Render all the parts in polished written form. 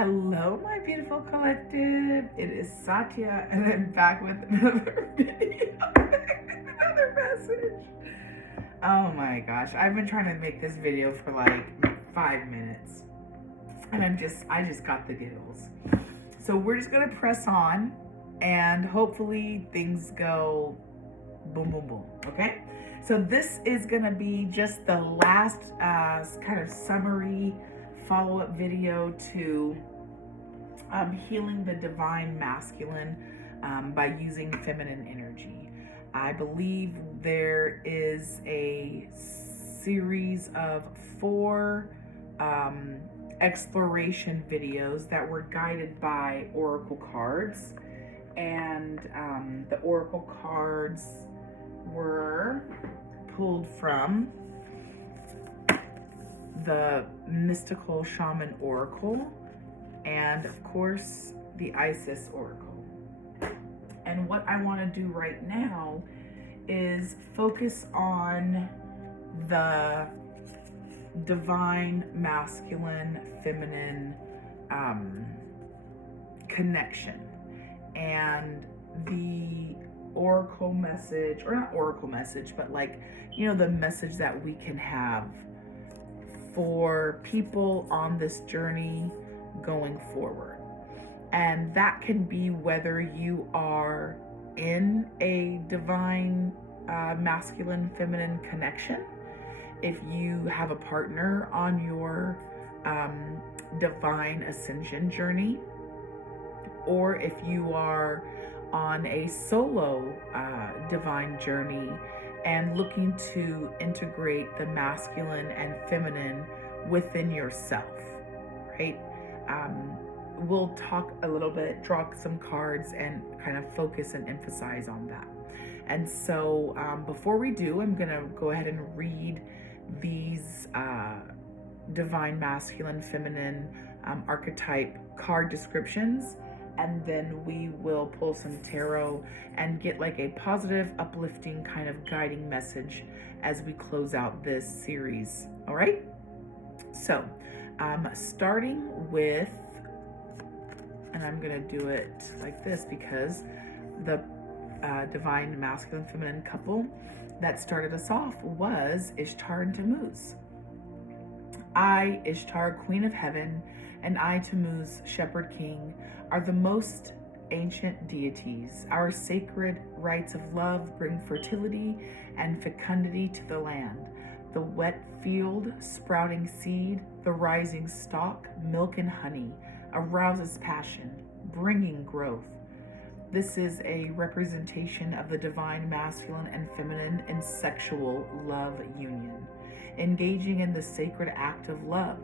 Hello, my beautiful collective. It is Satya, and I'm back with another video, another message. Oh my gosh, I've been trying to make this video for like 5 minutes, and I just got the giggles. So we're just gonna press on, and hopefully things go boom, boom, boom. Okay. So this is gonna be just the last kind of summary follow-up video to healing the divine masculine by using feminine energy. I believe there is a series of 4 exploration videos that were guided by oracle cards, and the oracle cards were pulled from the mystical shaman oracle and of course the Isis oracle. And what I want to do right now is focus on the divine masculine feminine connection, and the oracle message, or not oracle message, but like, you know, the message that we can have for people on this journey going forward. And that can be whether you are in a divine masculine feminine connection, if you have a partner on your divine ascension journey, or if you are on a solo divine journey and looking to integrate the masculine and feminine within yourself, right? We'll talk a little bit, draw some cards, and kind of focus and emphasize on that. And so before we do, I'm gonna go ahead and read these divine masculine feminine archetype card descriptions, and then we will pull some tarot and get like a positive, uplifting kind of guiding message as we close out this series. All right? So, starting with, and I'm gonna do it like this because the divine masculine feminine couple that started us off was Ishtar and Tammuz. I, Ishtar, Queen of Heaven, and I, Tammuz, Shepherd King, are the most ancient deities. Our sacred rites of love bring fertility and fecundity to the land. The wet field, sprouting seed, the rising stalk, milk and honey, arouses passion, bringing growth. This is a representation of the divine masculine and feminine in sexual love union, engaging in the sacred act of love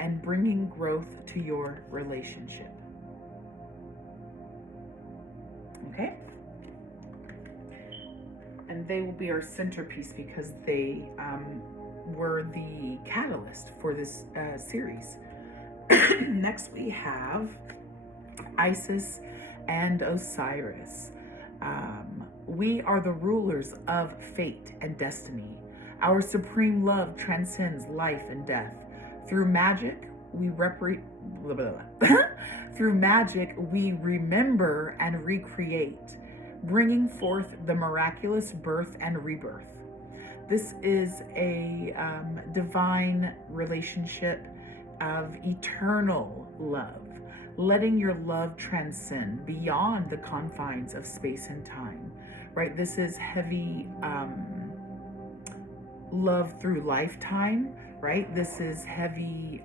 and bringing growth to your relationship. Okay? And they will be our centerpiece because they were the catalyst for this series. Next we have Isis and Osiris. We are the rulers of fate and destiny. Our supreme love transcends life and death. Through magic, we through magic, we remember and recreate, bringing forth the miraculous birth and rebirth. This is a divine relationship of eternal love, letting your love transcend beyond the confines of space and time, right? This is heavy love through lifetime, right? This is heavy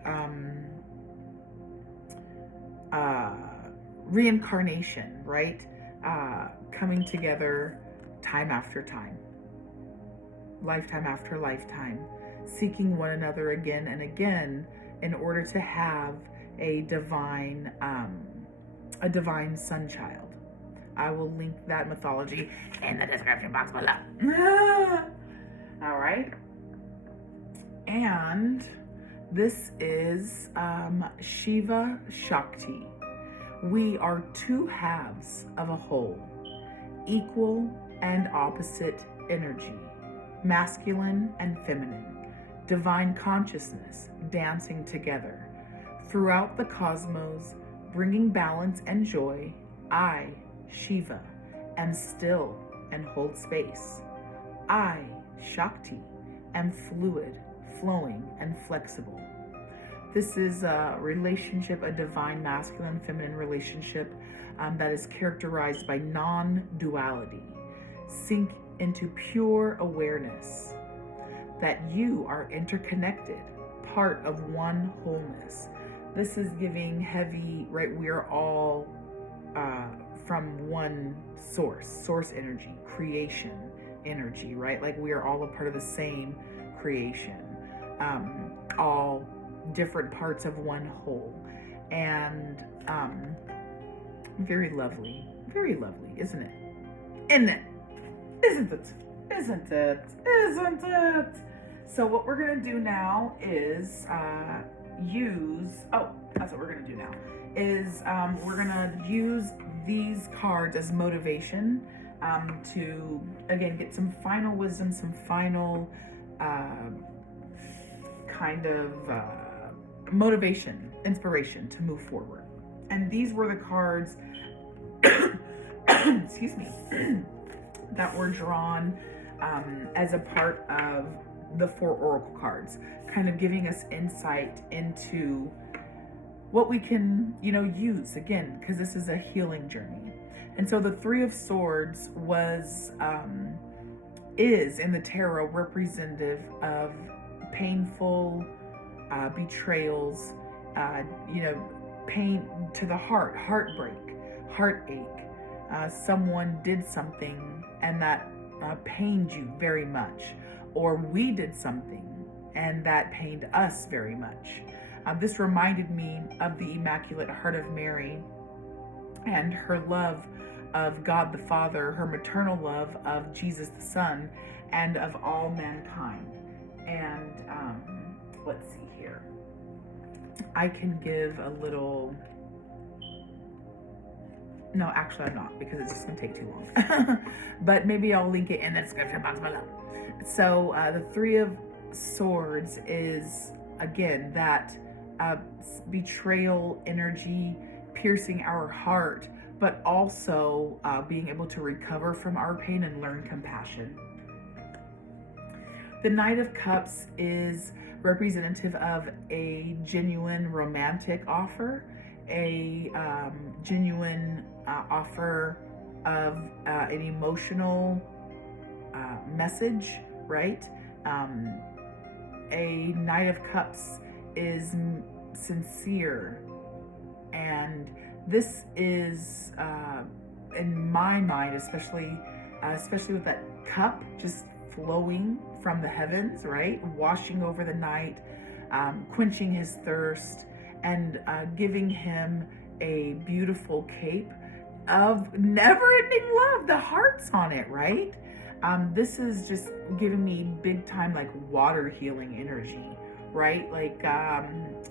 reincarnation, right? Coming together time after time, lifetime after lifetime, seeking one another again and again in order to have a divine sun child. I will link that mythology in the description box below. All right. And this is Shiva Shakti. We are 2 halves of a whole, equal and opposite energy, masculine and feminine, divine consciousness dancing together. Throughout the cosmos, bringing balance and joy, I, Shiva, am still and hold space. I, Shakti, am fluid, flowing, and flexible. This is a relationship, a divine masculine feminine relationship that is characterized by non-duality. Sink into pure awareness that you are interconnected, part of one wholeness. This is giving heavy, right? We are all from one source energy, creation energy, right? Like we are all a part of the same creation, all different parts of one whole. And very lovely, isn't it? Isn't it? Isn't it? Isn't it? Isn't it? So what we're gonna do now is that's what we're gonna do now is we're gonna use these cards as motivation to again get some final wisdom, some final kind of motivation, inspiration to move forward. And these were the cards excuse me that were drawn as a part of the 4 oracle cards, kind of giving us insight into what we can, use again, because this is a healing journey. And so the 3 of Swords is in the tarot representative of painful betrayals, pain to the heart, heartbreak, heartache. Someone did something and that pained you very much, or we did something and that pained us very much. This reminded me of the Immaculate Heart of Mary and her love of God the Father, her maternal love of Jesus the Son, and of all mankind. And let's see here. I can give a little... No, actually I'm not, because it's just going to take too long. But maybe I'll link it in the description box below. So the 3 of Swords is, again, that betrayal energy piercing our heart, but also being able to recover from our pain and learn compassion. The Knight of Cups is representative of a genuine romantic offer, a genuine offer of an emotional message, right? A Knight of Cups is sincere, and this is in my mind, especially with that cup just flowing from the heavens, right? Washing over the knight, quenching his thirst, and giving him a beautiful cape of never-ending love. The heart's on it, right? This is just giving me big time like water healing energy, right? Like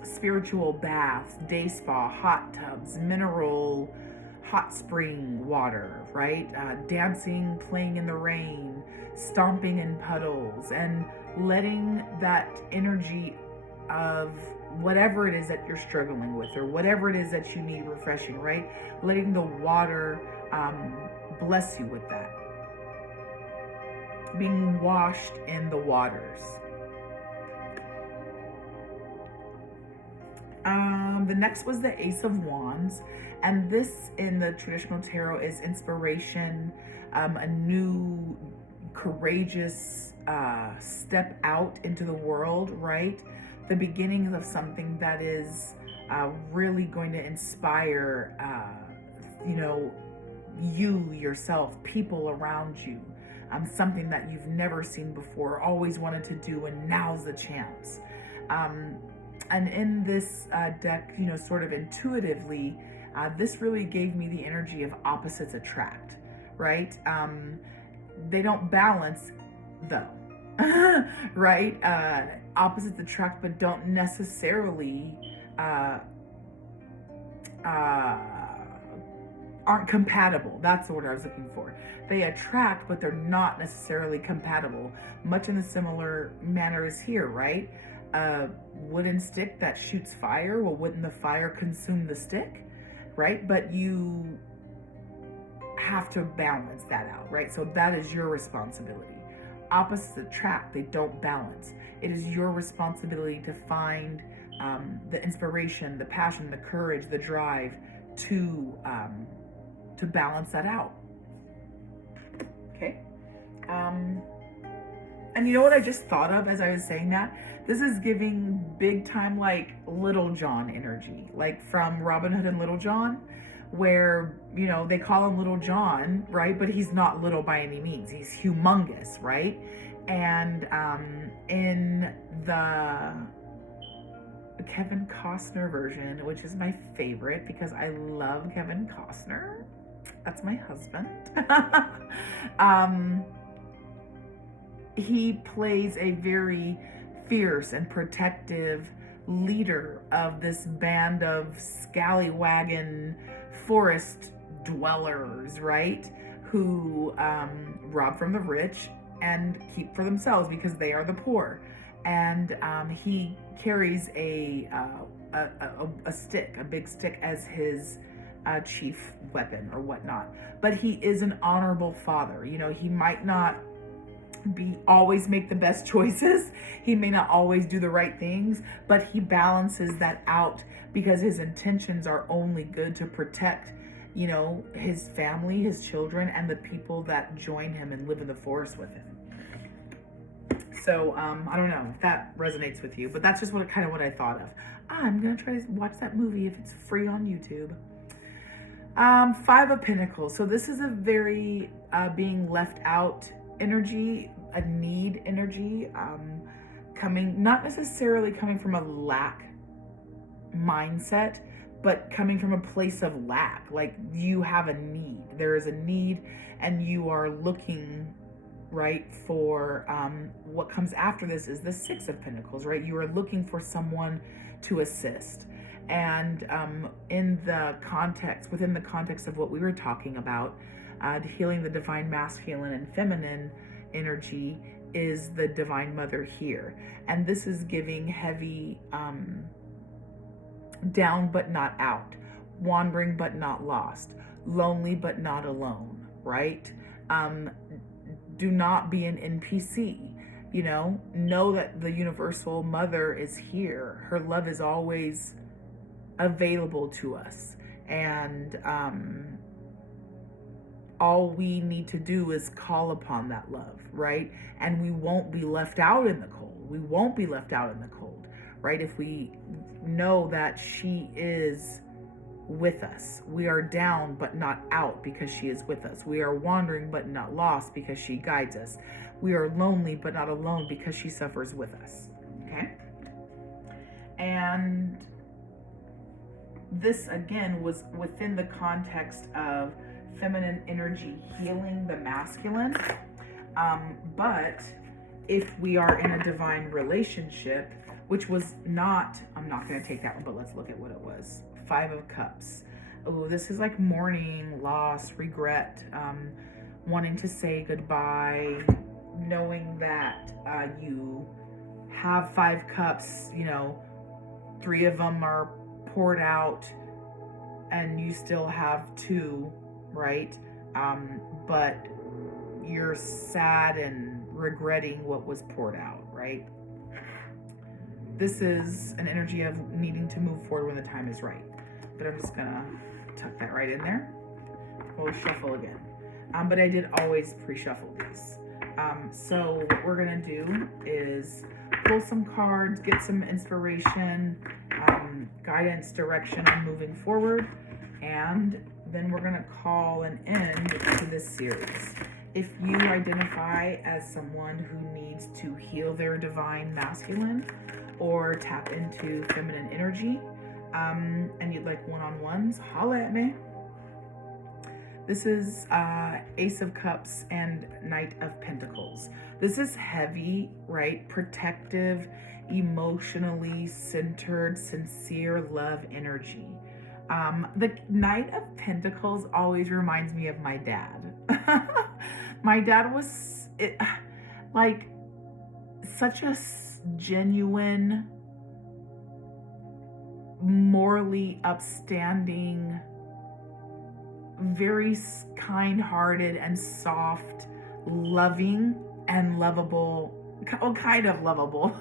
spiritual baths, day spa, hot tubs, mineral hot spring water, right? Dancing, playing in the rain, stomping in puddles, and letting that energy of whatever it is that you're struggling with, or whatever it is that you need refreshing, right? Letting the water bless you with that. Being washed in the waters. The next was the Ace of Wands, and this in the traditional tarot is inspiration, a new courageous step out into the world, right? The beginnings of something that is really going to inspire, you yourself, people around you, something that you've never seen before, always wanted to do, and now's the chance. And in this deck, sort of intuitively, this really gave me the energy of opposites attract, right? They don't balance though, right? Opposites attract, but don't necessarily aren't compatible. That's the word I was looking for. They attract, but they're not necessarily compatible. Much in a similar manner as here, right? a wooden stick that shoots fire, well, wouldn't the fire consume the stick, right? But you have to balance that out, right? So that is your responsibility. Opposites attract, they don't balance. It is your responsibility to find the inspiration, the passion, the courage, the drive to balance that out. Okay. And you know what I just thought of as I was saying that? This is giving big time like Little John energy, like from Robin Hood and Little John, where, you know, they call him Little John, right? But he's not little by any means. He's humongous, right? And in the Kevin Costner version, which is my favorite because I love Kevin Costner. That's my husband. He plays a very fierce and protective leader of this band of scallywagon forest dwellers, right? Who rob from the rich and keep for themselves because they are the poor. And he carries a stick, a big stick, as his chief weapon or whatnot. But he is an honorable father. You know, he might not always make the best choices. He may not always do the right things, but he balances that out because his intentions are only good to protect, you know, his family, his children, and the people that join him and live in the forest with him. So I don't know if that resonates with you, but that's just what I thought of. I'm gonna try to watch that movie if it's free on YouTube. Five of Pentacles. So this is a very being left out energy, a need energy, coming, not necessarily coming from a lack mindset, but coming from a place of lack. Like you have a need. There is a need and you are looking, right, for what comes after this is the Six of Pentacles, right? You are looking for someone to assist. And within the context of what we were talking about, healing the divine masculine and feminine energy is the divine mother here. And this is giving heavy down but not out, wandering but not lost, lonely but not alone, right? Do not be an NPC, you know that the universal mother is here. Her love is always available to us. And all we need to do is call upon that love, right? And we won't be left out in the cold. We won't be left out in the cold, right? If we know that she is with us. We are down but not out because she is with us. We are wandering but not lost because she guides us. We are lonely but not alone because she suffers with us. Okay? And this again was within the context of feminine energy healing the masculine. But if we are in a divine relationship, which was not, I'm not going to take that one, but let's look at what it was. Five of Cups. Oh, this is like mourning, loss, regret, wanting to say goodbye, knowing that you have 5 cups, you know, 3 of them are poured out and you still have 2, right? But you're sad and regretting what was poured out, right? This is an energy of needing to move forward when the time is right. But I'm just gonna tuck that right in there. We'll shuffle again. But I did always pre-shuffle these. So what we're gonna do is pull some cards, get some inspiration, guidance, direction on moving forward, and then we're gonna call an end to this series. If you identify as someone who needs to heal their divine masculine or tap into feminine energy, and you'd like one-on-ones, holla at me. This is Ace of Cups and Knight of Pentacles. This is heavy, right? Protective, emotionally centered, sincere love energy. The Knight of Pentacles always reminds me of my dad. My dad was like such a genuine, morally upstanding, very kind-hearted and soft, loving and lovable, kind of lovable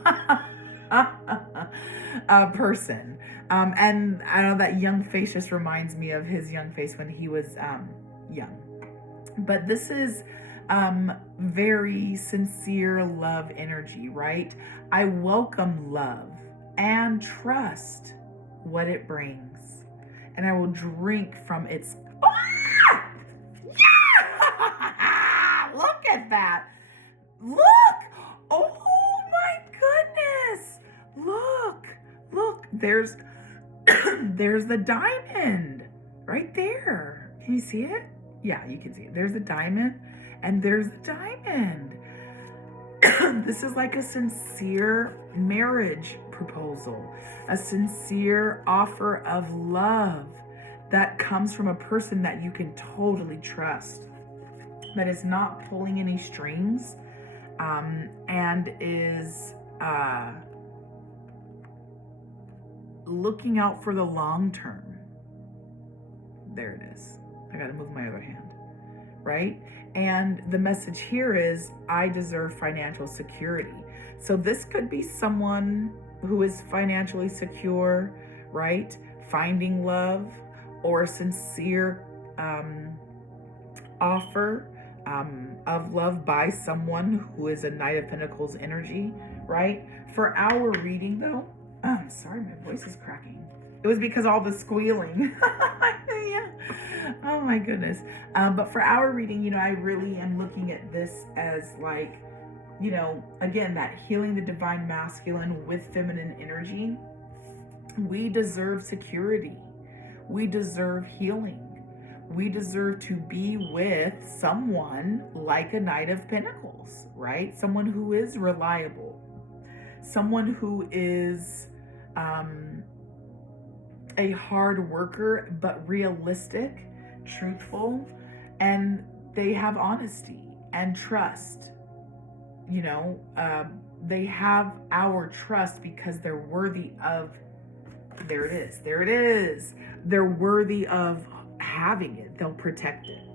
person. And I know that young face just reminds me of his young face when he was young. But this is very sincere love energy, right? I welcome love and trust what it brings, and I will drink from its. Ah! Yeah! Look at that! Look! Oh my goodness! Look! There's there's the diamond right there. Can you see it? Yeah, you can see it. There's the diamond, and there's the diamond. This is like a sincere marriage proposal, a sincere offer of love that comes from a person that you can totally trust, that is not pulling any strings, and is looking out for the long term. There it is. I gotta move my other hand, right? And the message here is, I deserve financial security. So this could be someone who is financially secure, right? Finding love or a sincere offer of love by someone who is a Knight of Pentacles energy, right? For our reading though, I'm sorry, my voice is cracking. It was because all the squealing. Yeah. Oh my goodness. But for our reading, I really am looking at this as like, again, that healing the divine masculine with feminine energy. We deserve security. We deserve healing. We deserve to be with someone like a Knight of Pentacles, right? Someone who is reliable. Someone who is a hard worker, but realistic, truthful, and they have honesty and trust. They have our trust because they're worthy of, there it is. They're worthy of having it. They'll protect it.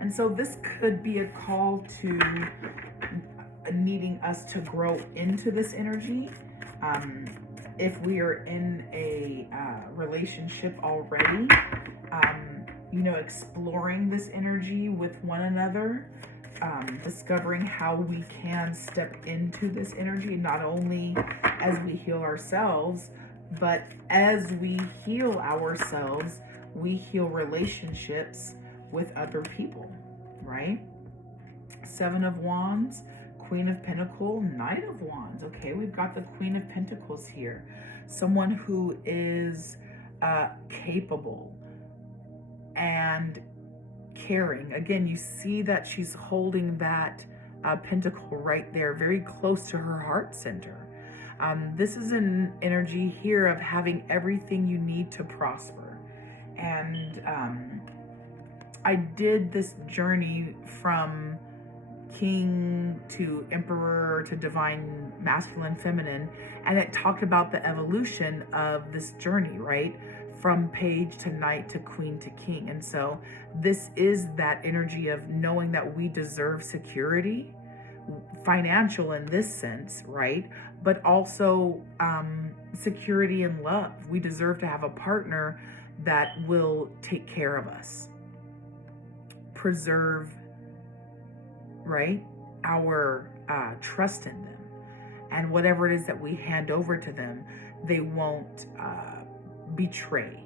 And so this could be a call to needing us to grow into this energy. If we are in a relationship already, exploring this energy with one another, discovering how we can step into this energy, not only as we heal ourselves, but as we heal ourselves, we heal relationships with other people, right? Seven of Wands, Queen of Pentacles, Knight of Wands. Okay, we've got the Queen of Pentacles here. Someone who is capable and caring. Again, you see that she's holding that pentacle right there, very close to her heart center. This is an energy here of having everything you need to prosper. And I did this journey from King to Emperor to Divine Masculine Feminine, and it talked about the evolution of this journey, right? From Page to Knight to Queen to King. And so this is that energy of knowing that we deserve security, financial in this sense, right? But also security and love. We deserve to have a partner that will take care of us, preserve, right, our trust in them, and whatever it is that we hand over to them, they won't betray.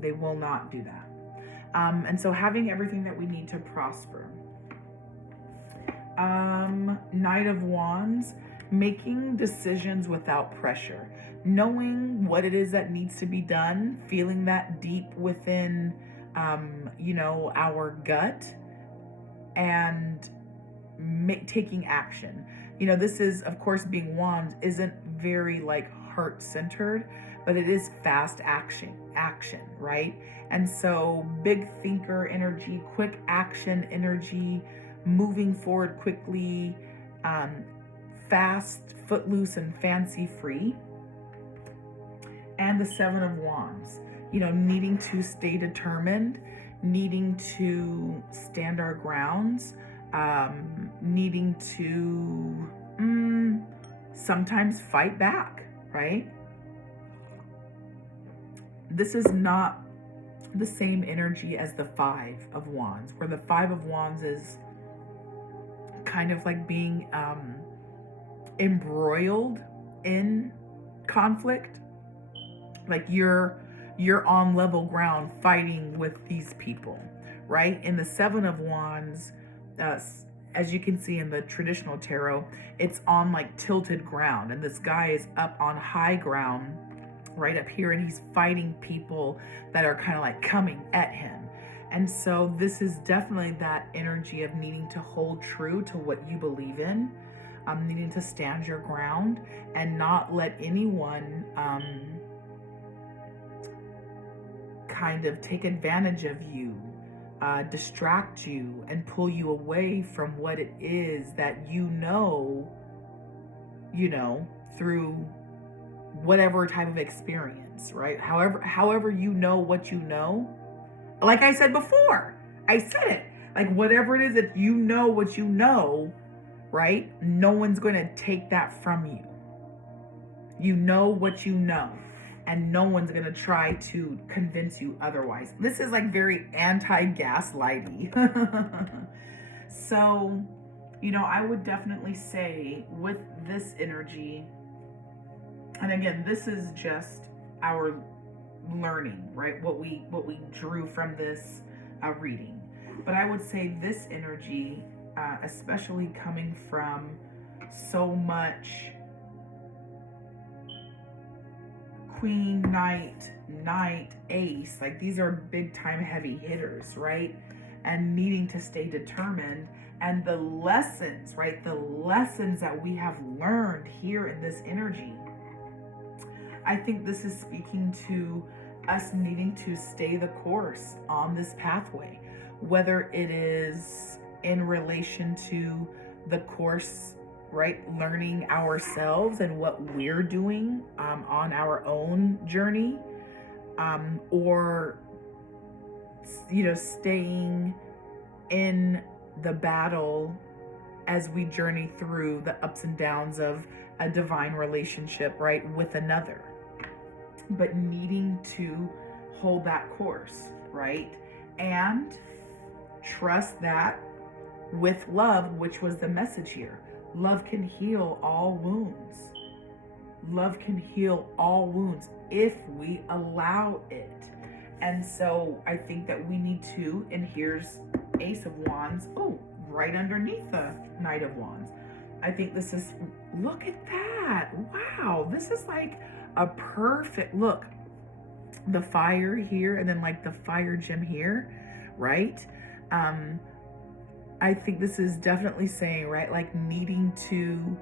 They will not do that. And so having everything that we need to prosper. Knight of Wands, making decisions without pressure, knowing what it is that needs to be done, feeling that deep within our gut, and taking action. This is, of course, being Wands isn't very like heart-centered, but it is fast action, right? And so big thinker energy, quick action energy, moving forward quickly, fast, footloose, and fancy free. And the Seven of Wands, needing to stay determined, needing to stand our grounds, needing to sometimes fight back, right? This is not the same energy as the Five of Wands, where the Five of Wands is kind of like being embroiled in conflict. Like you're on level ground fighting with these people, right? In the Seven of Wands, as you can see in the traditional tarot, it's on like tilted ground, and this guy is up on high ground right up here, and he's fighting people that are kind of like coming at him. And so this is definitely that energy of needing to hold true to what you believe in, needing to stand your ground and not let anyone kind of take advantage of you, distract you, and pull you away from what it is that through whatever type of experience, right? However what you know. Like I said before, I said it. Like whatever it is that what you know, right? No one's going to take that from you. You know what you know, and no one's going to try to convince you otherwise. This is like very anti-gaslighty. So, I would definitely say with this energy, and again, this is just our learning, right? What we drew from this reading. But I would say this energy, especially coming from so much Queen, Knight, Ace, like these are big time heavy hitters, right? And needing to stay determined, and the lessons, right? The lessons that we have learned here in this energy. I think this is speaking to us needing to stay the course on this pathway, whether it is in relation to the course, right? Learning ourselves and what we're doing on our own journey, or, staying in the battle as we journey through the ups and downs of a divine relationship, right, with another. But needing to hold that course, right? And trust that with love, which was the message here, love can heal all wounds. Love can heal all wounds if we allow it. And so I think that we need to, and here's Ace of Wands, right underneath the Knight of Wands. I think this is, look at that. Wow, this is like a perfect look. The fire here, and then like the fire gem here, right? I think this is definitely saying, right, like needing to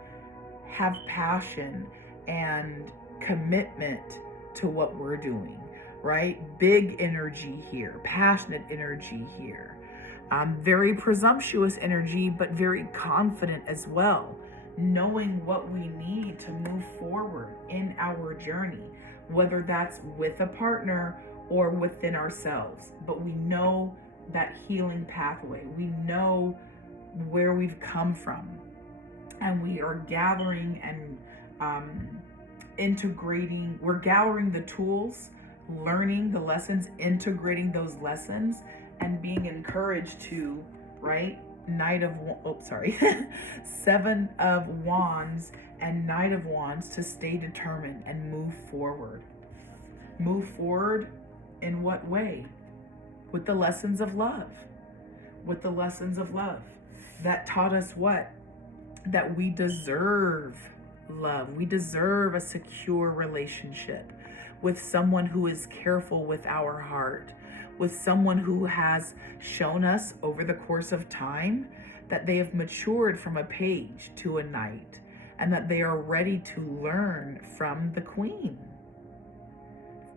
have passion and commitment to what we're doing, right? Big energy here, passionate energy here. Very presumptuous energy, but very confident as well. Knowing what we need to move forward in our journey, whether that's with a partner or within ourselves. But we know that healing pathway. We know where we've come from. And we are gathering and integrating. We're gathering the tools, learning the lessons, integrating those lessons, and being encouraged to, right? Seven of Wands and Knight of Wands to stay determined and move forward. Move forward in what way? With the lessons of love. With the lessons of love that taught us what? That we deserve love. We deserve a secure relationship with someone who is careful with our heart, with someone who has shown us over the course of time that they have matured from a page to a knight, and that they are ready to learn from the queen.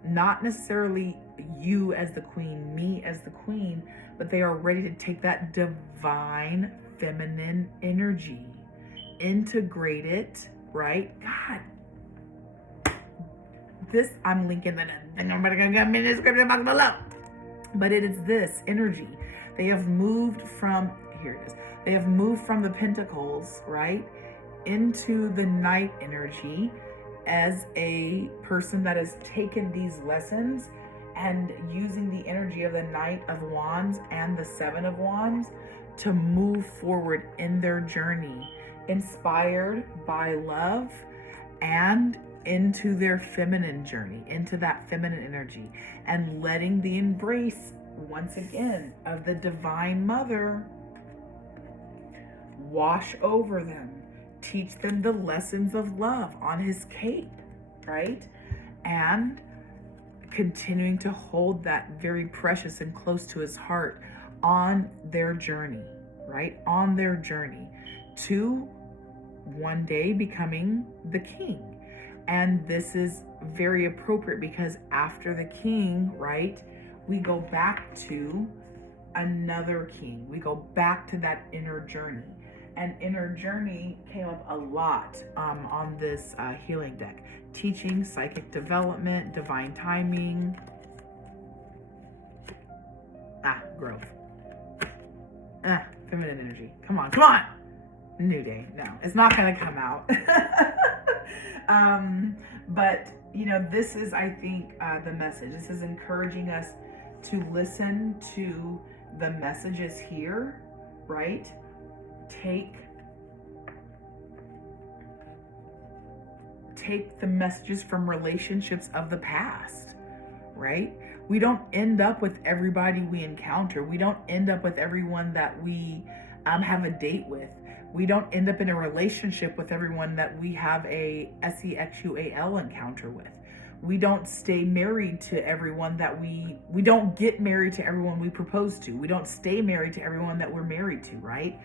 Not necessarily you as the queen, me as the queen, but they are ready to take that divine feminine energy integrate it, right? God, this, I'm linking that in. I'm going to get me in the description box below. But it is this energy. They have moved from, here it is. They have moved from the pentacles, right, into the night energy as a person that has taken these lessons and using the energy of the Knight of Wands and the Seven of Wands to move forward in their journey, inspired by love and into their feminine journey, into that feminine energy, and letting the embrace, once again, of the Divine Mother wash over them, teach them the lessons of love on his cape, right? And continuing to hold that very precious and close to his heart on their journey, right? On their journey to one day becoming the king. And this is very appropriate because after the king, right, we go back to another king. We go back to that inner journey. And inner journey came up a lot on this healing deck. Teaching, psychic development, divine timing. Growth. Feminine energy. Come on, come on. New day. No, it's not going to come out. But, you know, this is, I think, the message. This is encouraging us to listen to the messages here, right? Take the messages from relationships of the past, right? We don't end up with everybody we encounter. We don't end up with everyone that we have a date with. We don't end up in a relationship with everyone that we have a sexual encounter with. We don't stay married to everyone that we don't get married to everyone we propose to. We don't stay married to everyone that we're married to, right?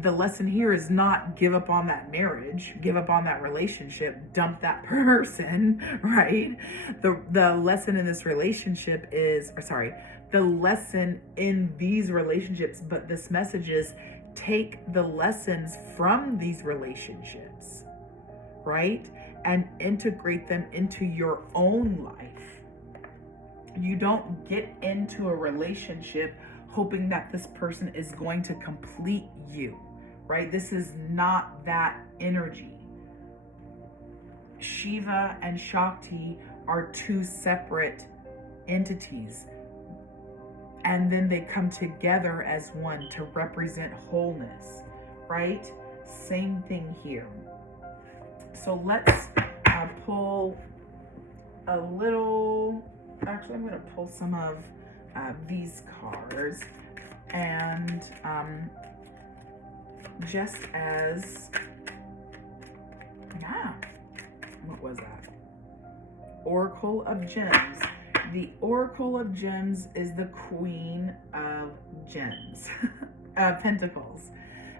The lesson here is not give up on that marriage, give up on that relationship, dump that person, right? The lesson in this relationship is, the lesson in these relationships, but this message is take the lessons from these relationships, right? And integrate them into your own life. You don't get into a relationship hoping that this person is going to complete you, right? This is not that energy. Shiva and Shakti are two separate entities, and then they come together as one to represent wholeness, right? Same thing here. So let's pull a little, actually I'm going to pull some of these cards, and just as, what was that? Oracle of Gems. The Oracle of Gems is the Queen of Gems, Pentacles.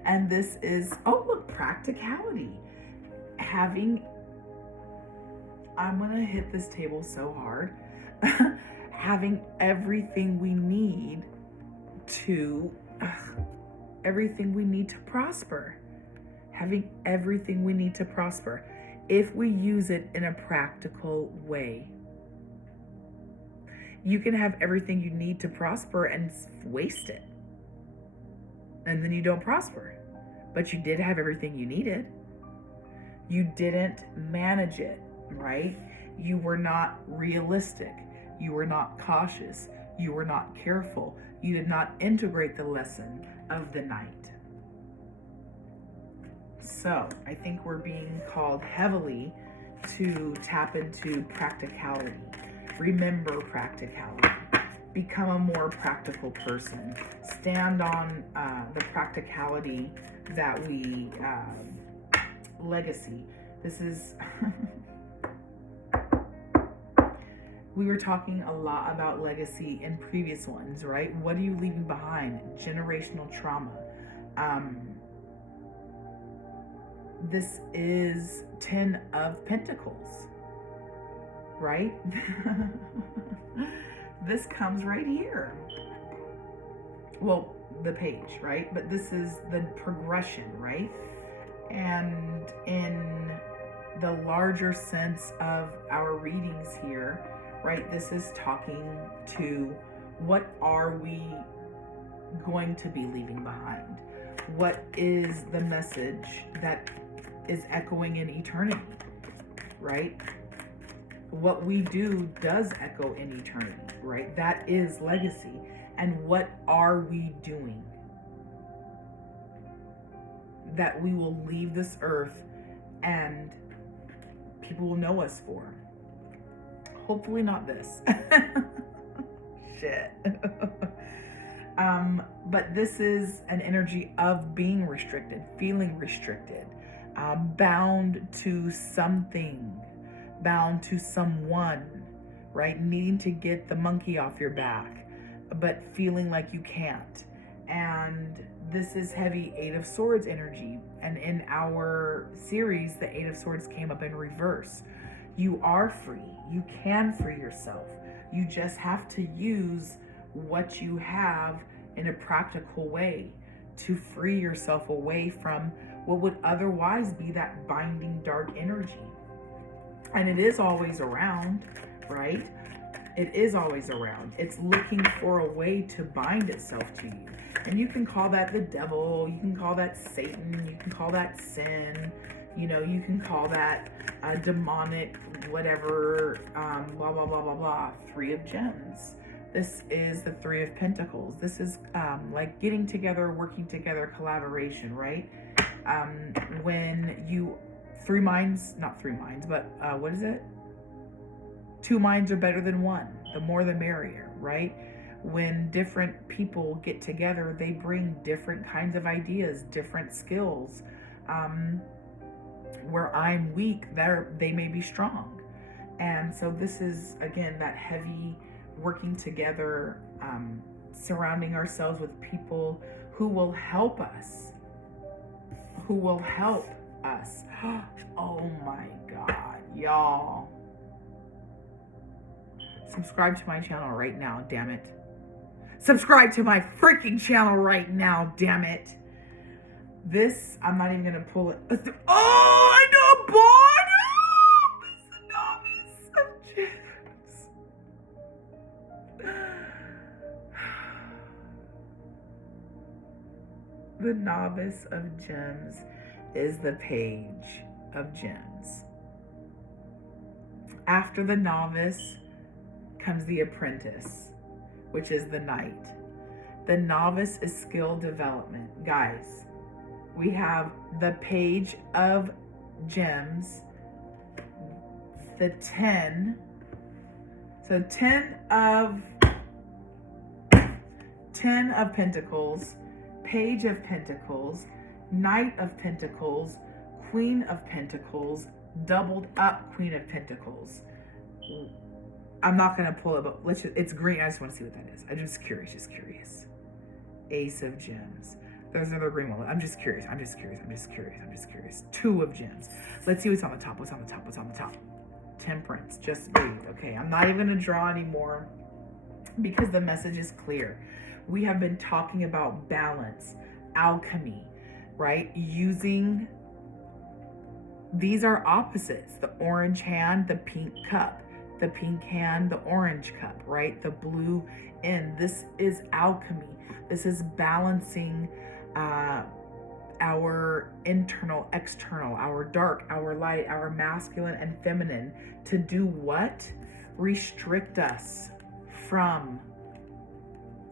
And this is, oh look, practicality. I'm going to hit this table so hard. Having everything we need to prosper. Having everything we need to prosper. If we use it in a practical way. You can have everything you need to prosper and waste it. And then you don't prosper. But you did have everything you needed. You didn't manage it, right? You were not realistic. You were not cautious. You were not careful. You did not integrate the lesson of the night. So I think we're being called heavily to tap into practicality. Remember practicality. Become a more practical person. Stand on the practicality that we, legacy. This is, we were talking a lot about legacy in previous ones, right? What are you leaving behind? Generational trauma. This is 10 of Pentacles, right? This comes right here. Well, the page, right? But this is the progression, right? And in the larger sense of our readings here, right, this is talking to what are we going to be leaving behind? What is the message that is echoing in eternity, right? What we do does echo in eternity, right? That is legacy. And what are we doing that we will leave this earth and people will know us for? Hopefully not this. Shit. But this is an energy of being restricted, feeling restricted, bound to something, bound to someone, right? Needing to get the monkey off your back, but feeling like you can't. And this is heavy Eight of Swords energy. And in our series, the Eight of Swords came up in reverse. You are free. You can free yourself. You just have to use what you have in a practical way to free yourself away from what would otherwise be that binding dark energy. And it is always around, right? It is always around. It's looking for a way to bind itself to you. And you can call that the devil, you can call that Satan, you can call that sin, you know, you can call that demonic, whatever, blah, blah, blah, blah, blah. Three of Gems. This is the Three of Pentacles. This is like getting together, working together, collaboration, right? When you, what is it? Two minds are better than one. The more the merrier, right? When different people get together, they bring different kinds of ideas, different skills. Where I'm weak, they may be strong. And so this is, again, that heavy working together, surrounding ourselves with people who will help us. Oh my God, y'all. Subscribe to my channel right now, damn it. Subscribe to my freaking channel right now, damn it. This, I'm not even gonna pull it. Oh, I know, Novice of Gems. The Novice of Gems is the Page of Gems. After the Novice comes the Apprentice, which is the Knight. The Novice is skill development. Guys, we have the Page of Gems, the 10. So 10 of Pentacles, Page of Pentacles, Knight of Pentacles, Queen of Pentacles, doubled up Queen of Pentacles. I'm not going to pull it, but it's green. I just want to see what that is. I'm just curious. Ace of Gems. There's another green one. I'm just curious. Two of Gems. Let's see what's on the top. Temperance. Just breathe. Okay, I'm not even going to draw anymore because the message is clear. We have been talking about balance, alchemy, right? Using, these are opposites. The orange hand, the pink cup. The pink hand, the orange cup, right? The blue end. This is alchemy. This is balancing our internal, external, our dark, our light, our masculine and feminine. To do what? Restrict us from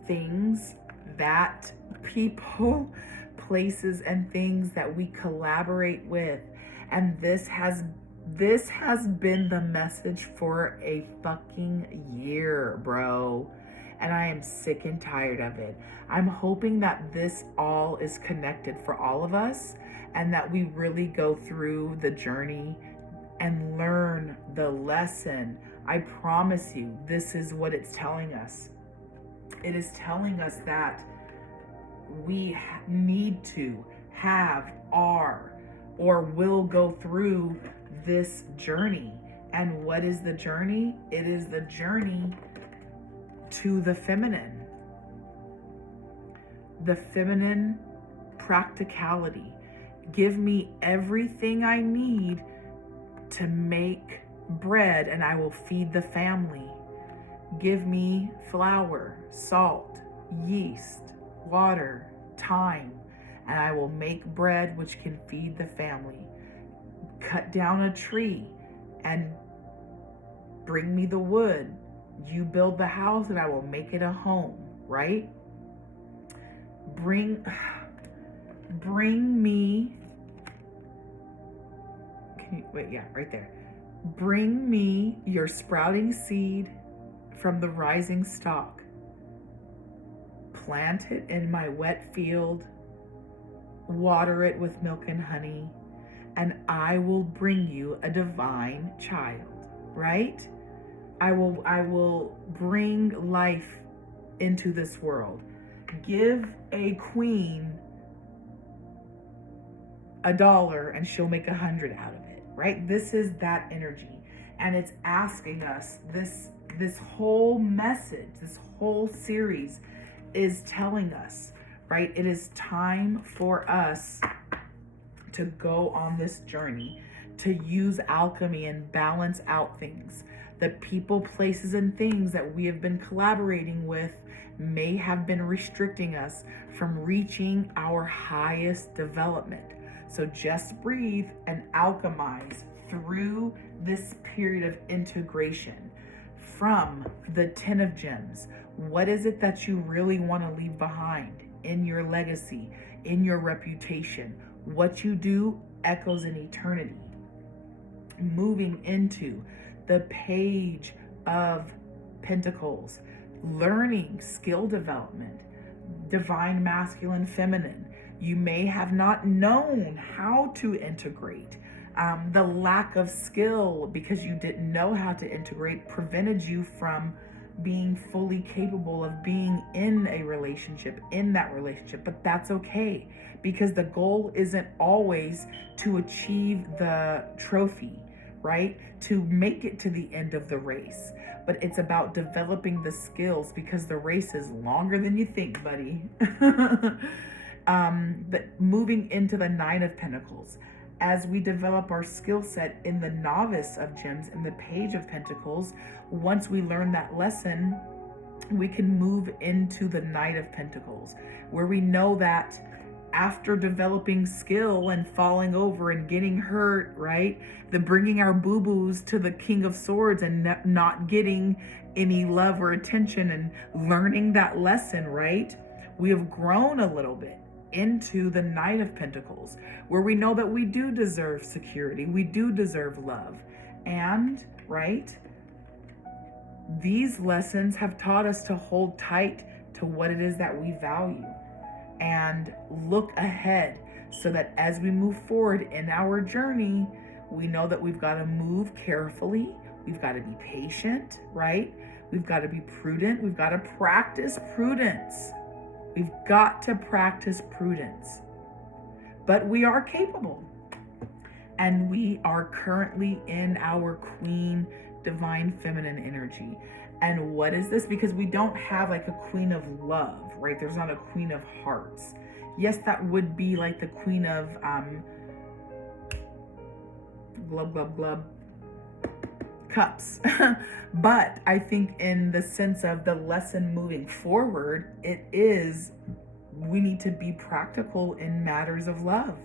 things, that people, places, and things that we collaborate with. And this has been the message for a fucking year, bro. And I am sick and tired of it. I'm hoping that this all is connected for all of us and that we really go through the journey and learn the lesson. I promise you, this is what it's telling us. It is telling us that we need to have, are, or will go through this journey. And what is the journey? It is the journey to the feminine. The feminine practicality. Give me everything I need to make bread, and I will feed the family. Give me flour, salt, yeast, water, time, and I will make bread which can feed the family. Cut down a tree and bring me the wood. You build the house and I will make it a home, right? Bring me, can you, wait, yeah, right there. Bring me your sprouting seed from the rising stalk. Plant it in my wet field, water it with milk and honey, and I will bring you a divine child, right? I will bring life into this world. Give a queen $1 and she'll make 100 out of it, right? This is that energy. And it's asking us, this whole message, this whole series is telling us, right? It is time for us to go on this journey, to use alchemy and balance out things. The people, places, and things that we have been collaborating with may have been restricting us from reaching our highest development. So just breathe and alchemize through this period of integration. From the 10 of Gems, what is it that you really want to leave behind in your legacy, in your reputation? What you do echoes in eternity. Moving into the Page of Pentacles, learning, skill development, divine masculine, feminine. You may have not known how to integrate. The lack of skill because you didn't know how to integrate prevented you from being fully capable of being in a relationship, in that relationship. But that's okay, because the goal isn't always to achieve the trophy, right? To make it to the end of the race. But it's about developing the skills, because the race is longer than you think, buddy. But moving into the 9 of Pentacles, as we develop our skill set in the Novice of Gems and the Page of Pentacles, once we learn that lesson, we can move into the Knight of Pentacles, where we know that after developing skill and falling over and getting hurt, right? The bringing our boo-boos to the King of Swords and not getting any love or attention and learning that lesson, right? We have grown a little bit into the Knight of Pentacles, where we know that we do deserve security, we do deserve love. And, right, these lessons have taught us to hold tight to what it is that we value and look ahead, so that as we move forward in our journey, we know that we've got to move carefully, we've got to be patient, right? We've got to be prudent, we've got to practice prudence. We've got to practice prudence. But we are capable. And we are currently in our Queen Divine Feminine energy. And what is this? Because we don't have like a Queen of Love, right? There's not a Queen of Hearts. Yes, that would be like the Queen of Cups. But I think in the sense of the lesson moving forward, it is, we need to be practical in matters of love.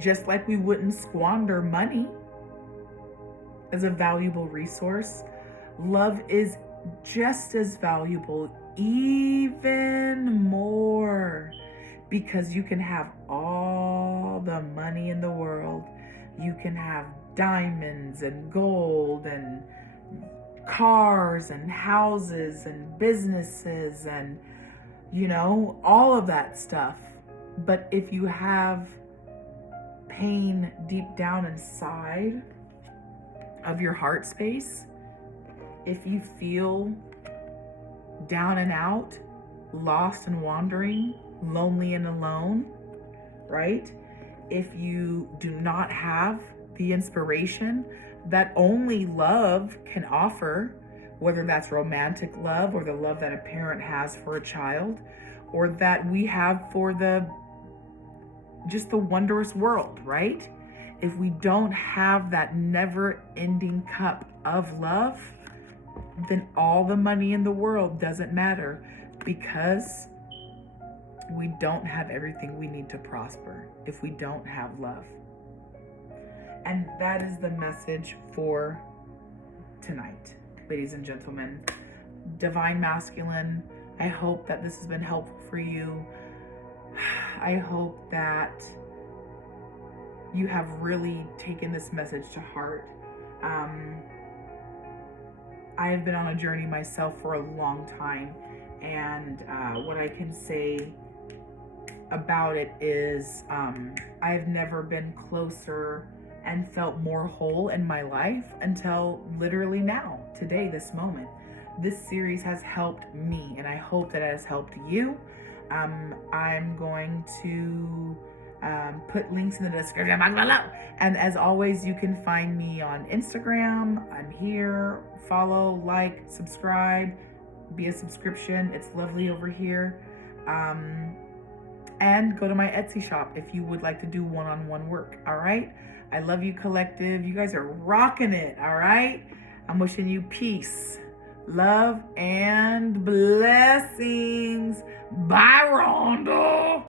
Just like we wouldn't squander money as a valuable resource, love is just as valuable, even more, because you can have all the money in the world. You can have diamonds and gold and cars and houses and businesses and, you know, all of that stuff. But if you have pain deep down inside of your heart space, if you feel down and out, lost and wandering, lonely and alone, right? If you do not have the inspiration that only love can offer, whether that's romantic love or the love that a parent has for a child, or that we have for the just the wondrous world, right? If we don't have that never-ending cup of love, then all the money in the world doesn't matter, because we don't have everything we need to prosper if we don't have love. And that is the message for tonight, ladies and gentlemen. Divine Masculine, I hope that this has been helpful for you. I hope that you have really taken this message to heart. I have been on a journey myself for a long time, and what I can say about it is I've never been closer and felt more whole in my life until literally now, today, this moment. This series has helped me, and I hope that it has helped you. I'm going to put links in the description box below. And as always, you can find me on Instagram. I'm here. Follow, like, subscribe, be a subscription. It's lovely over here. And go to my Etsy shop if you would like to do one-on-one work. All right. I love you, collective. You guys are rocking it. All right. I'm wishing you peace, love, and blessings. Bye, Rhonda.